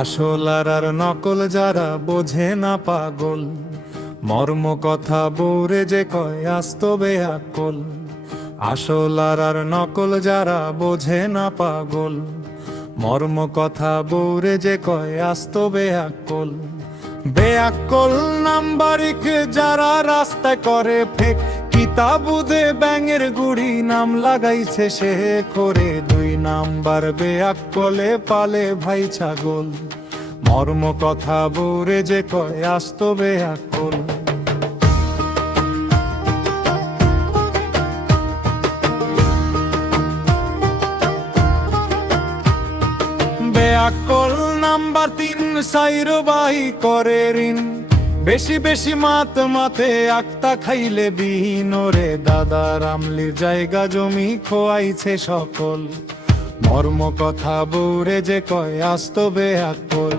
আসল আর নকল যারা বোঝে না পাগল, মর্ম কথা বৌরে যে কয় আস্ত বেআক্কল। আসল আর নকল যারা বোঝে না পাগল, মর্ম কথা বৌরে যে কয় আস্ত বেআক্কল। বেআক্কল নাম্বারিক যারা রাস্তায় করে ফেক, কিতাবুদে ব্যাঙের গুড়ি নাম লাগাইছে সে করে। 2 নাম্বার বেআক্কলে পালে ভাই ছাগল, মর্ম কথা বৌরে যে কয় আস্ত বেআক্কল। বেআক্কল নাম্বার 3 সাইরবাই করে ঋণ, বেশি বেশি মাতে আক্তা খাইলে বিহীন রে। দাদা রামলির জায়গা জমি খোয়াইছে সকল, মর্ম কথা বৌরে যে কয় আস্ত বেআক্কল।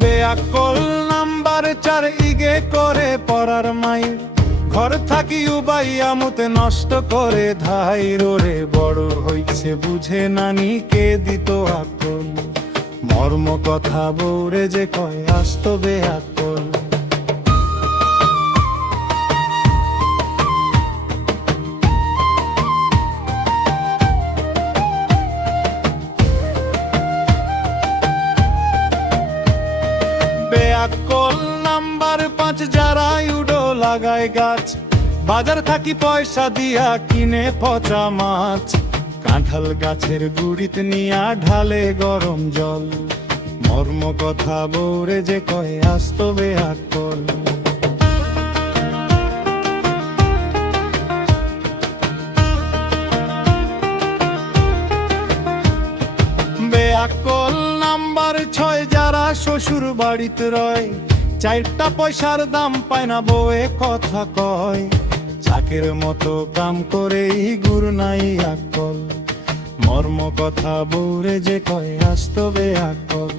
বেআক্কল নাম্বার 4 ইগে করে পড়ার মাইর, ঘর থাকি উবাইয়া মতে নষ্ট করে ধাই রে। বড় হইছে বুঝে নানি কে দিত আকল, মর্ম কথা বৌরে যে কয় আস্ত বেআক্কল। বেআক্কল নাম্বার 5 যারা উডো লাগায় গাছ, বাজার থাকি পয়সা দিয়া কিনে পচা মাছ। কাঁঠাল গাছের গুড়িত নিয়া ঢালে গরম জল, মর্ম কথা বৌরে যে কয় আস্ত বেআক্কল। বেআক্কল নাম্বার 6 যারা শ্বশুর বাড়িতে রয়, 4টা পয়সার দাম পায় না বউয়ে কথা কয়। চাকের মতো কাম করেই গুড় নাই আকল, মর্ম কথা বৌরে যে কয় আস্ত বেআক্কল।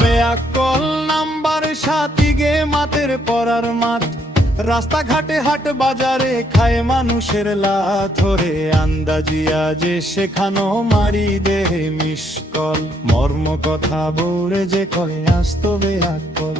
বেআক্কল নাম্বার 7 ইগে মাতের পরার মাঠ, রাস্তাঘাটে হাট বাজারে খায় মানুষের লাথ ধরে। আন্দাজিয়া যে শেখানো মারি দেহে মিসকল, মর্ম কথা বৌরে যে কয় আস্ত বেআক্কল।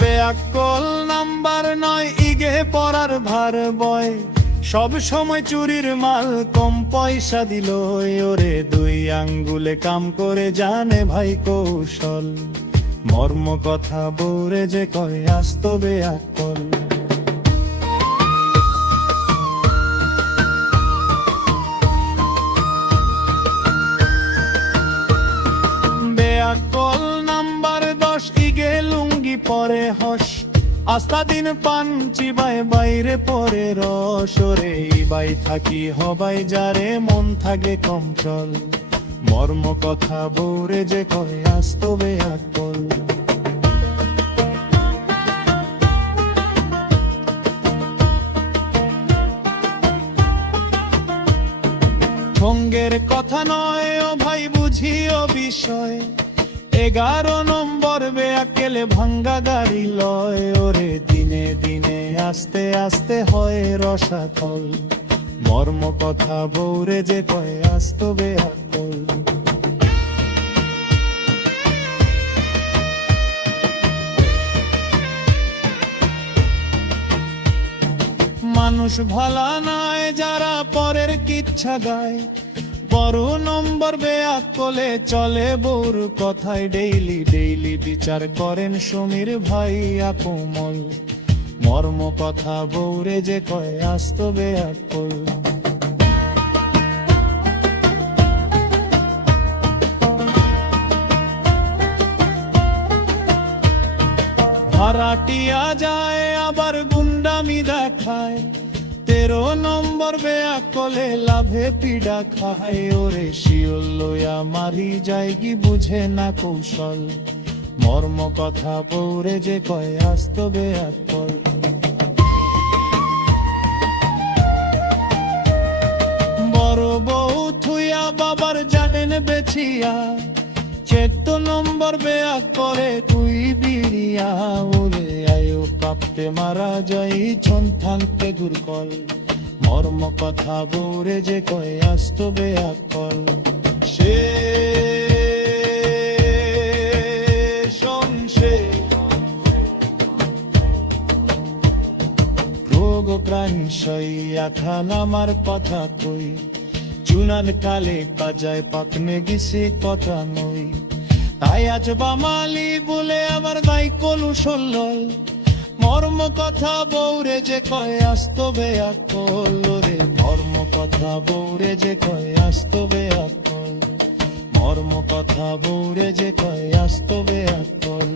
বেআক্কল নাম্বার 9 ইগে পড়ার ভার বয়, সব সময় চুরির মাল কম পয়সা দিল ওরে। 2 আঙ্গুলে কাম করে জানে ভাই কৌশল, মর্ম কথা বৌরে যে কয় আস্ত বেআক্কল। বেআক্কল নাম্বার 10 ইগে লুঙ্গি পরে হস, আস্তা দিন পান চিবায় বাইরে পরে রস রে। বাই থাকি হবাই যারে মন থাকে কম চল, মর্ম কথা বৌরে যে কয় আস্ত বেআক্কল। ঠঙ্গের কথা নয় ও ভাই বুঝিও বিষয়, 11 নম্বর বেআক্কেলে ভাঙ্গা গাড়ি লয় ওরে। দিনে দিনে আস্তে আস্তে হয় রসাতল, মর্ম কথা বৌরে যে কয় আস্ত বেআক্কল। মানুষ ভালা নয় যারা পরের কিচ্ছা গায়, বড় নম্বর বেআক্কলে চলে বউর কথায় ডেইলি ডেইলি বিচার করেন সমীর ভাই আকমল, মর্ম কথা বৌরে যে কয় আস্ত বেআক্কল। ভাড়াটিয়া যায় আবার গুন্ডামি দেখায়, 13 নম্বর নম্বর বেয়াকলে লাভে পিডা খায় ওরে শিওল লইয়া মারি যায় কি বুঝে না কৌশল মর্ম কথা বৌরে যে কয় আস্ত বেয়াকল বড় বউ থুইয়া বাবার জানেন বেছিয়া 14 নম্বর বেয়াক করে তুই বিরিয়া ওরে আয়ো কাঁপতে মারা যাই সন্তানকে দুর্বল মর্ম কথা বৌরে যে কয় আস্ত বেয়াকল সে খান আমার কথা কই চুনান কালে কাজায় পাকনে গেছে কথা নই তাই আজ বামালি বলে আমার গাই কলু সল্লল মর্ম কথা বৌরে যে কয় আস্ত বেয়াকল রে মর্ম কথা বৌরে যে কয় আস্ত বেয়াকল মর্ম কথা বৌরে যে কয় আস্ত বেয়াকল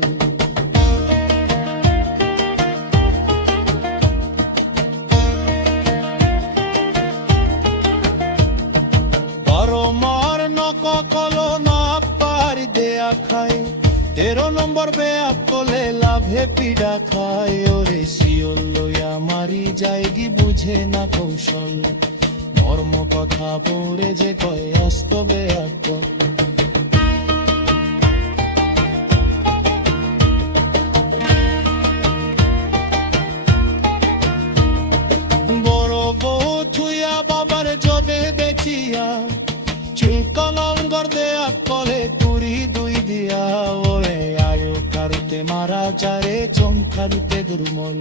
কলো না পারি দেয়া খাই 13 নম্বর বেয়াকলে লাভে পিডা খায় ওরে শিওল লইয়া মারি যায় কি বুঝে না কৌশল মর্ম কথা বৌরে যে কয় আস্ত বেয়াকল বড় বউ থুইয়া বাবার জবে বেচিয়া কলম গর্দে আকলে তুরি দুই দিয়া ওরে আয়ো কারুতে মারা যারে চমকারুতে দুর্মল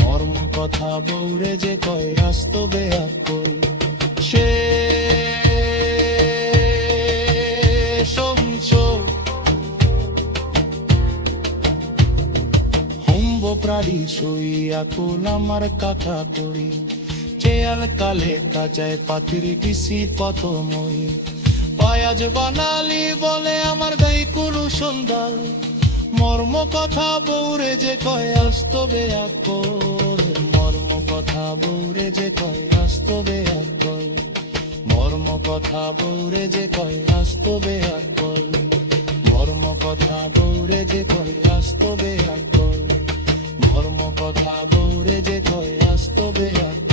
মর্ম কথা বৌরে যে কয় আস্ত বেয়াকল সে হুম্ব প্রাণী সইয়া কুল আমার কাকা করি চেয়াল কালে কাজায় পাখির কিসি কত মই আজ বানালি বলে আমার গাই কুরু সুন্দর মর্ম কথা বৌরে যে কয় আস্ত বেয়াকল মর্ম কথা বৌরে যে কয় আস্ত বেয়াকল মর্ম কথা বৌরে যে কয় আস্ত বেয়াকল মর্ম কথা বৌরে যে কয় আস্ত বেয়াকল মর্ম কথা বৌরে যে কয় আস্ত বেয়াকল